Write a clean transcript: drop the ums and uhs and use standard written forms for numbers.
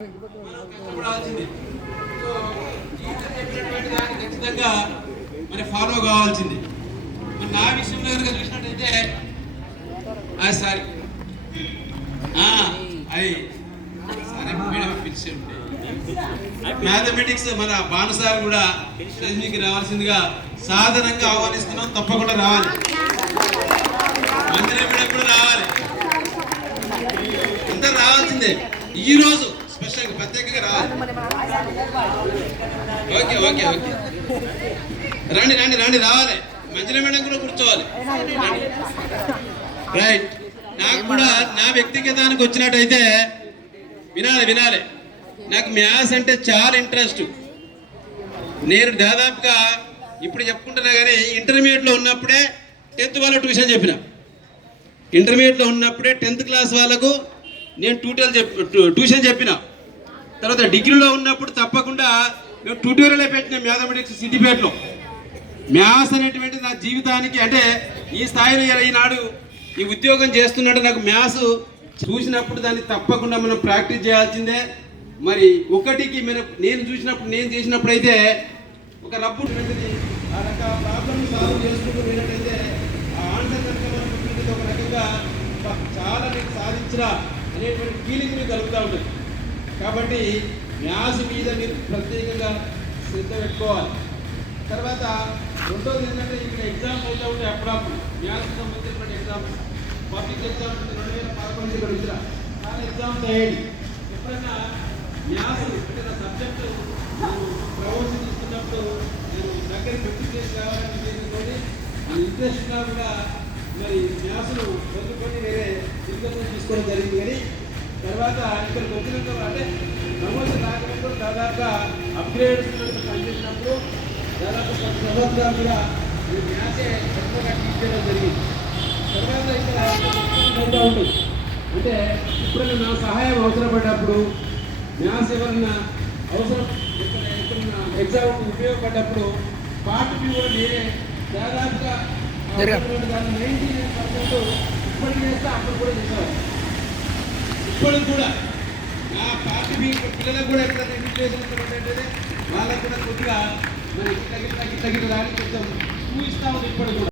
కష్టపడాల్సింది. So జీవితం చెప్పినటువంటి దాన్ని ఖచ్చితంగా మరి ఫాలో కావాల్సింది. మరి నా విషయంలో కనుక చూసినట్టయితే సారీ అది సరే మేడం పిలిచి మ్యాథమెటిక్స్ మన బాణసార్ కూడా రజనీకి రావాల్సిందిగా సాధారణంగా ఆహ్వానిస్తున్నాం. తప్పకుండా రావాలి. మందిరం మేడం కూడా రావాలి. అందరు రావాల్సిందే. ఈ రోజు స్పెషల్గా ప్రత్యేకంగా రావాలి. ఓకే ఓకే ఓకే రండి రండి రండి రావాలి. మంచిగా మేడం కూడా కూర్చోవాలి. రైట్. నాకు కూడా నా వ్యక్తిగతానికి వచ్చినట్టయితే వినాలి వినాలి. నాకు మ్యాథ్స్ అంటే చాలా ఇంట్రెస్ట్. నేను దాదాపుగా ఇప్పుడు చెప్పుకుంటున్నా కానీ ఇంటర్మీడియట్లో ఉన్నప్పుడే 10th వాళ్ళకు ట్యూషన్ చెప్పిన. ఇంటర్మీడియట్లో ఉన్నప్పుడే 10th క్లాస్ వాళ్ళకు నేను ట్యూషన్ చెప్పిన. తర్వాత డిగ్రీలో ఉన్నప్పుడు తప్పకుండా మేము ట్యూటోరియల్ పెట్టిన మ్యాథమెటిక్స్ సిద్దిపేటలో. మ్యాథ్స్ అనేటువంటి నా జీవితానికి అంటే ఈ స్థాయిలో ఈనాడు ఈ ఉద్యోగం చేస్తున్నట్టు నాకు మ్యాథ్స్ చూసినప్పుడు దాన్ని తప్పకుండా మనం ప్రాక్టీస్ చేయాల్సిందే. మరి ఒకటికి నేను చూసినప్పుడు నేను చేసినప్పుడు అయితే ఒక రబ్బు ఆ రకాల ప్రాబ్లమ్ సాల్వ్ చేసుకుంటూ వెళ్ళినట్టయితే ఆ ఆన్సర్ కనుక మనం ఒక రకంగా చాలా నేను సాధించరా అనేటువంటి ఫీలింగ్ మీకు కలుగుతూ ఉంటుంది. కాబట్టి మ్యాథ్స్ మీద మీరు ప్రత్యేకంగా శ్రద్ధ పెట్టుకోవాలి. తర్వాత రెండోది ఏంటంటే ఇక్కడ ఎగ్జామ్స్ అవుతూ ఉంటాయి. అప్పుడప్పుడు మ్యాథ్స్కి సంబంధించినటువంటి ఎగ్జామ్స్, పబ్లిక్ ఎగ్జామ్స్ 2011 ఇక్కడ ఇచ్చిన చాలా ఎగ్జామ్స్ అయ్యాయి. ఎప్పుడైనా మ్యాథ్స్ అంటే నా సబ్జెక్టు ప్రమోషన్ తీసుకున్నప్పుడు నేను దగ్గర ప్రిపరేషన్ కావాలని ఉద్దేశంతో ఇంట్రెస్ట్గా కూడా మరి మ్యాథ్స్ను వదులుకొని వేరే ఇంకొక తీసుకోవడం జరిగింది. కానీ తర్వాత ఇక్కడికి వచ్చినాక అంటే ప్రమోషన్ రాకపోతే దాదాపుగా అప్గ్రేడ్స్ పనిచేసినప్పుడు దాదాపు 10 సంవత్సరాలు కూడా మ్యాథ్సే ఎక్కువగా టీచ్ చేయడం జరిగింది. తర్వాత ఇక్కడ ఉంటుంది అంటే ఇప్పుడు నా సహాయం అవసరపడ్డప్పుడు మ్యాథ్స్ ఎవరన్నా అవసరం ఎక్కడన్నా ఎగ్జామ్ ఉపయోగపడ్డప్పుడు పార్ట్ బి కూడా నేనే దాదాపుగా 99% ఇప్పటికి చేస్తే అప్పుడు కూడా చేసేవారు. ఇప్పటికి కూడా నా పార్ట్ బి పిల్లలకు కూడా ఎక్కడ ఏంటంటే వాళ్ళకు కూడా కొద్దిగా మరి గిట్ల గిట్ల గిట్ల గిట్ల కొంచెం చూపిస్తూ ఉంది ఇప్పటికి కూడా.